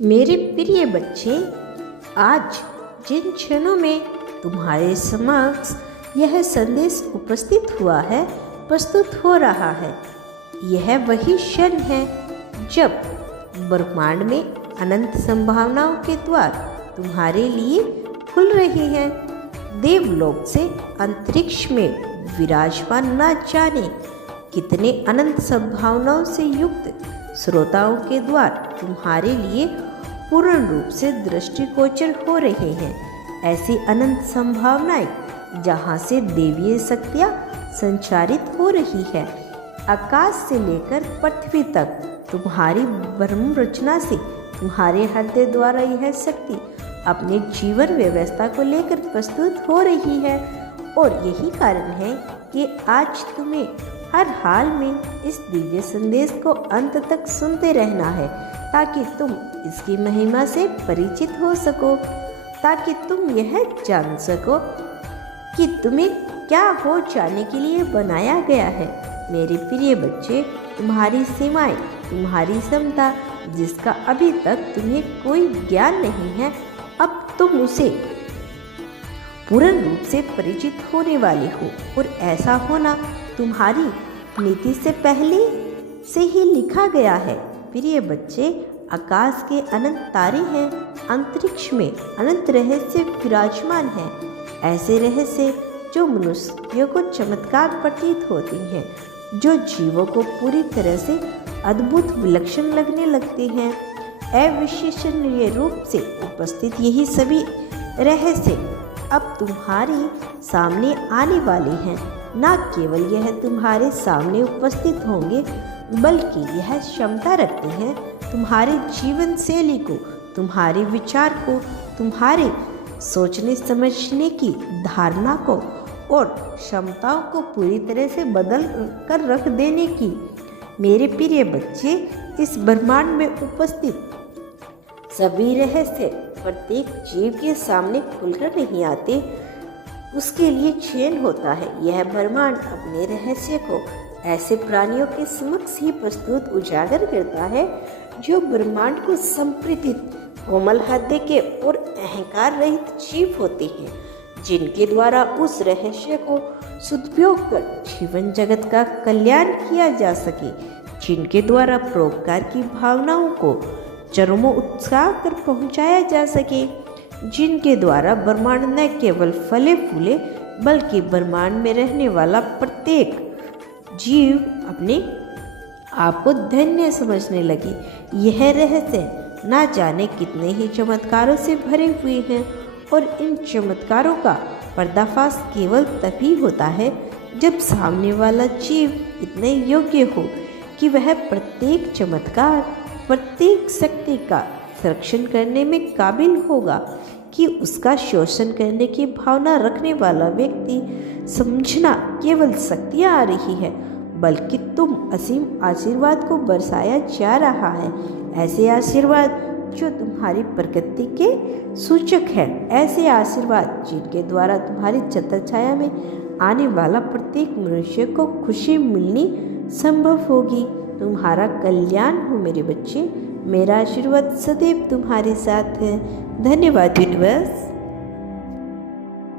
मेरे प्रिय बच्चे, आज जिन क्षणों में तुम्हारे समक्ष यह संदेश प्रस्तुत हो रहा है, यह वही क्षण है जब ब्रह्मांड में अनंत संभावनाओं के द्वार तुम्हारे लिए खुल रही हैं। देवलोक से अंतरिक्ष में विराजमान न जाने कितने अनंत संभावनाओं से युक्त श्रोताओं के द्वार तुम्हारे लिए पूर्ण रूप से दृष्टिगोचर हो रहे हैं। ऐसी अनंत संभावनाएं जहां से देवीय शक्तियां संचारित हो रही है। आकाश से लेकर पृथ्वी तक तुम्हारी ब्रह्म रचना से तुम्हारे हृदय द्वारा यह शक्ति अपने जीवन व्यवस्था को लेकर प्रस्तुत हो रही है। और यही कारण है कि आज तुम्हें हर हाल में इस दिव्य संदेश को अंत तक सुनते रहना है, ताकि तुम इसकी महिमा से परिचित हो सको, ताकि तुम यह जान सको कि तुम्हें क्या हो जाने के लिए बनाया गया है। मेरे प्रिय बच्चे, तुम्हारी सीमाएं, तुम्हारी क्षमता जिसका अभी तक तुम्हें कोई ज्ञान नहीं है, अब तुम उसे पूर्ण रूप से परिचित होने वाले हो। और ऐसा होना तुम्हारी नीति से पहले से ही लिखा गया है। प्रिय बच्चे, आकाश के अनंत तारे हैं, अंतरिक्ष में अनंत रहस्य विराजमान हैं। ऐसे रहस्य जो मनुष्यों को चमत्कार प्रतीत होते हैं, जो जीवों को पूरी तरह से अद्भुत विलक्षण लगने लगते हैं। अविश्वसनीय रूप से उपस्थित यही सभी रहस्य अब तुम्हारे सामने आने वाले हैं। न केवल यह तुम्हारे सामने उपस्थित होंगे, बल्कि यह क्षमता रखते हैं तुम्हारे जीवन शैली को, तुम्हारे विचार को, तुम्हारे सोचने समझने की धारणा को और क्षमताओं को पूरी तरह से बदल कर रख देने की। मेरे प्रिय बच्चे, इस ब्रह्मांड में उपस्थित सभी रहस्य प्रत्येक जीव के सामने खुलकर नहीं आते, उसके लिए चयन होता है। यह ब्रह्मांड अपने रहस्य को ऐसे प्राणियों के समक्ष ही प्रस्तुत उजागर करता है जो ब्रह्मांड को संप्रीतित कोमल हृदय के और अहंकार रहित जीव होते हैं, जिनके द्वारा उस रहस्य को सदुपयोग कर जीवन जगत का कल्याण किया जा सके, जिनके द्वारा परोपकार की भावनाओं को चरमोत्साह कर पहुंचाया जा सके, जिनके द्वारा ब्रह्मांड न केवल फले फूले, बल्कि ब्रह्मांड में रहने वाला प्रत्येक जीव अपने आप को धन्य समझने लगे। यह रहस्य ना जाने कितने ही चमत्कारों से भरे हुए हैं, और इन चमत्कारों का पर्दाफाश केवल तभी होता है जब सामने वाला जीव इतने योग्य हो कि वह प्रत्येक चमत्कार, प्रत्येक शक्ति का संरक्षण करने में काबिल होगा, कि उसका शोषण करने की भावना रखने वाला व्यक्ति समझना केवल शक्तियाँ आ रही है, बल्कि तुम असीम आशीर्वाद को बरसाया जा रहा है। ऐसे आशीर्वाद जो तुम्हारी प्रकृति के सूचक है, ऐसे आशीर्वाद जिनके द्वारा तुम्हारी छत्रछाया में आने वाला प्रत्येक मनुष्य को खुशी मिलनी संभव होगी। तुम्हारा कल्याण हो मेरे बच्चे। मेरा आशीर्वाद सदैव तुम्हारे साथ है। धन्यवाद यूनिवर्स।